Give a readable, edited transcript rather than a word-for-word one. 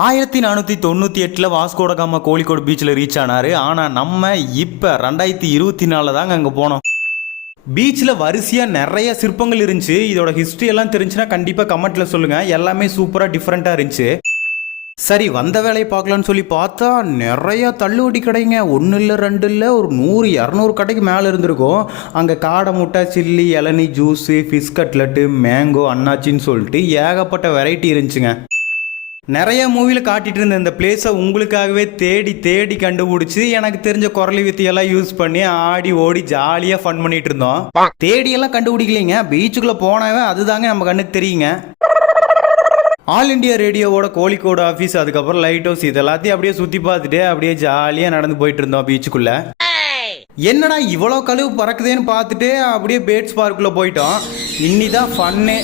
1498 வாஸ்கோடகாமா கோழிக்கோடு பீச்சில் ரீச் ஆனார். ஆனால் நம்ம இப்போ 2024 தாங்க அங்கே போனோம். பீச்சில் வரிசையாக நிறைய சிற்பங்கள் இருந்துச்சு. இதோட ஹிஸ்ட்ரி எல்லாம் தெரிஞ்சுன்னா கண்டிப்பாக கமெண்ட்டில் சொல்லுங்கள். எல்லாமே சூப்பராக டிஃப்ரெண்ட்டாக இருந்துச்சு. சரி, வந்த வேலையை பார்க்கலான்னு சொல்லி பார்த்தா நிறையா தள்ளுவண்டி கடைங்க. ஒன்று இல்லை, ரெண்டு இல்லை, ஒரு 100-200 கடைக்கு மேலே இருந்திருக்கும். அங்கே காடை முட்டை, சில்லி, இளநீ, ஜூஸு, ஃபிஷ் கட்லெட்டு, மேங்கோ, அன்னாச்சின்னு சொல்லிட்டு ஏகப்பட்ட வெரைட்டி இருந்துச்சுங்க. நிறைய மூவியில் காட்டிகிட்டு இருந்த இந்த பிளேஸை உங்களுக்காகவே தேடி தேடி கண்டுபிடிச்சி எனக்கு தெரிஞ்ச குரலி வித்தியெல்லாம் யூஸ் பண்ணி ஆடி ஓடி ஜாலியாக ஃபன் பண்ணிட்டு இருந்தோம். தேடியெல்லாம் கண்டுபிடிக்கலைங்க, பீச்சுக்குள்ளே போனவே அதுதாங்க நம்ம கண்ணுக்கு தெரியுங்க. ஆல் இண்டியா ரேடியோவோட கோழிக்கோடு ஆஃபீஸ், அதுக்கப்புறம் லைட் ஹவுஸ், இது எல்லாத்தையும் அப்படியே சுற்றி பார்த்துட்டு அப்படியே ஜாலியாக நடந்து போயிட்டு இருந்தோம் பீச்சுக்குள்ளே. என்னடா இவ்வளோ கழுவு பறக்குதேன்னு பார்த்துட்டு அப்படியே பேட்ஸ் பார்க்குள்ளே போயிட்டோம். இன்னிதான் ஃபன்னு.